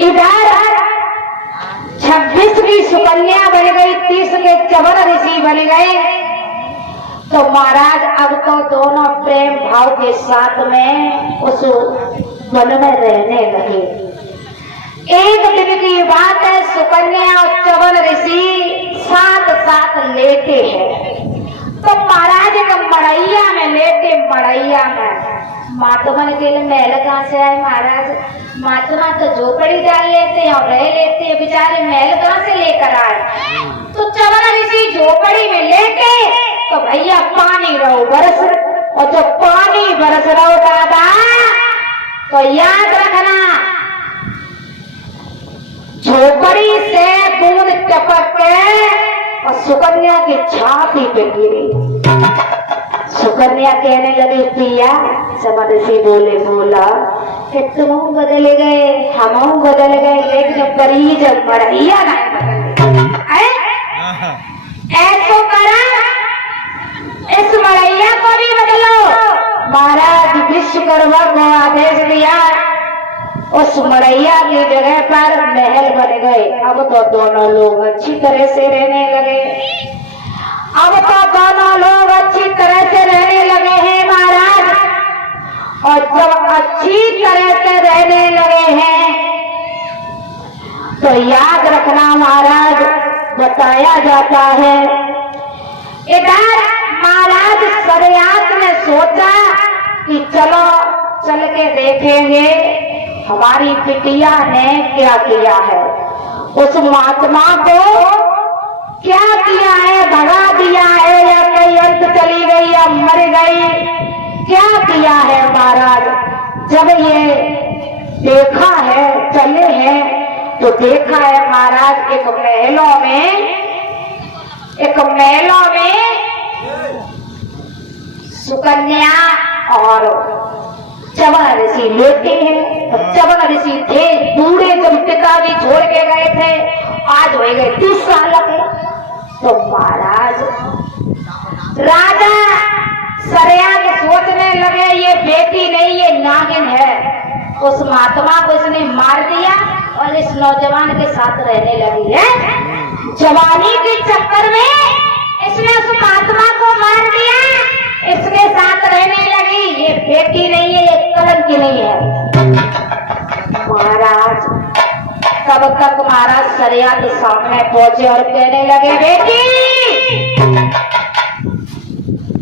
इधर 26 की सुकन्या बन गई, 30 के चवन ऋषि बन गए। तो महाराज अब तो दोनों प्रेम भाव के साथ में उस वन में रहने लगे। एक दिन की बात है, सुकन्या और चवन ऋषि साथ साथ लेते हैं। तो महाराज का मड़ैया में लेटे, मड़ैया में महात्मा के लिए महल कहाँ से आए महाराज? महात्मा तो झोपड़ी डाल लेते हैं और रह लेते हैं, बेचारे महल कहाँ से लेकर आए? तो चवन ऋषि झोपड़ी में लेटे तो भैया पानी रहो बरस, और जब पानी बरस रहो दादा तो याद रखना झोपड़ी से बूंद टपक के और सुकन्या की छाती पे गिरी। सुकन्या कहने लगी पिया, चवन ऋषि बोला कि तुम बदल गए, हम बदल गए, लेकिन मरीज मड़ैया नहीं बदले। ऐसो करा, इस मड़ैया को भी बदलो। महाराज विश्वकर्मा को आदेश दिया, उस मड़ैया की जगह पर महल बन गए। अब तो दोनों लोग अच्छी तरह से रहने लगे। अब तो दोनों लोग अच्छी तरह से रहने लगे हैं महाराज। और जब अच्छी तरह से रहने लगे हैं तो याद रखना महाराज, बताया जाता है इधर महाराज सरयात ने सोचा कि चलो चल के देखेंगे हमारी बिटिया ने क्या किया है, उस महात्मा को क्या किया है, भगा दिया है या कहीं अंत चली गई या मर गई, क्या किया है महाराज। जब ये देखा है, चले हैं तो देखा है महाराज एक महलों में सुकन्या और चवन ऋषि लेते हैं। चवन ऋषि थे बूढ़े, जब पिता भी छोड़ के गए थे, आज हो गए 30 साल के। तो महाराज राजा सरयाग सोचने लगे ये बेटी नहीं, ये नागिन है। उस महात्मा को इसने मार दिया और इस नौजवान के साथ रहने लगी है। जवानी के चक्कर में इसने उस महात्मा को मार दिया, इसके साथ रहने लगी। ये बेटी नहीं है, ये कलंक की नहीं है। महाराज तब तक महाराज सरयाग सामने पहुंचे और कहने लगे बेटी,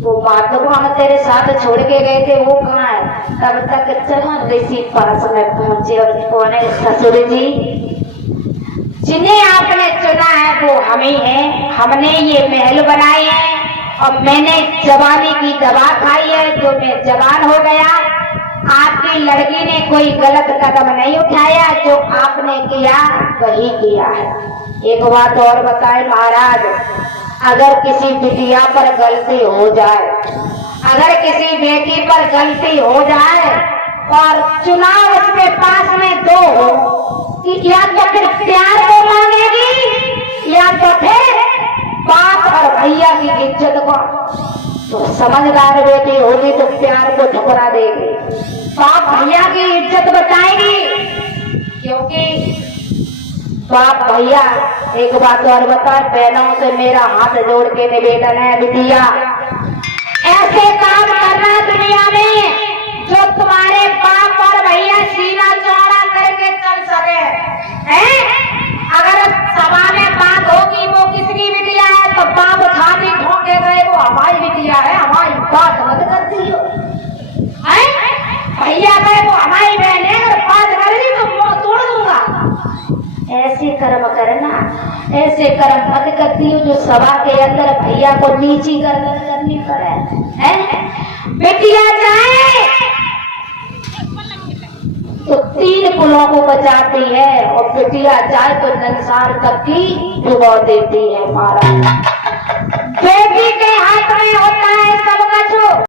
वो महात्मा हम तेरे साथ छोड़ के गए थे वो कहाँ है? तब तक चवन ऋषि पास में पहुंचे और कौने ससुर जी, जिन्हें आपने चुना है वो हम ही हैं, हमने ये महल बनाए हैं और मैंने जवानी की दवा खाई है जो मैं जवान हो गया। आपकी लड़की ने कोई गलत कदम नहीं उठाया, जो आपने किया वही किया है। एक बात और बताए महाराज, अगर किसी बिटिया पर गलती हो जाए, अगर किसी बेटी पर गलती हो जाए और चुनाव उसके पास में दो हो कि या तो फिर प्यार को मांगेगी या तो फिर बाप और भैया की इज्जत को। तो समझदार बेटी होगी तो प्यार को ठुकरा देगी, बाप भैया की इज्जत बचाएगी। क्योंकि बाप भैया, एक बात और बता, बहनों से मेरा हाथ जोड़ के निवेदन है, बिटिया ऐसे काम करना दुनिया में जो तुम्हारे बाप और भैया सीना चौड़ा करके चल सके हैं। अगर सभा में बात होगी वो किसकी बिटिया है तो बाप छाती ठोक के गए वो हमारी बिटिया है, हमारी बात मत करती हो। भैया गए वो हमारी बहन है, अगर बात करेगी तो मुंह तोड़ दूंगा। ऐसे कर्म करना, ऐसे कर्म मत करती हो जो सभा के अंदर भैया को नीची करनी पड़े है। बिटिया चाहे तो 3 कुलों को बचाती है और बिटिया चाहे तो संसार तक की डुबो देती है। महाराज बेटी के हाथ में होता है सब कुछ।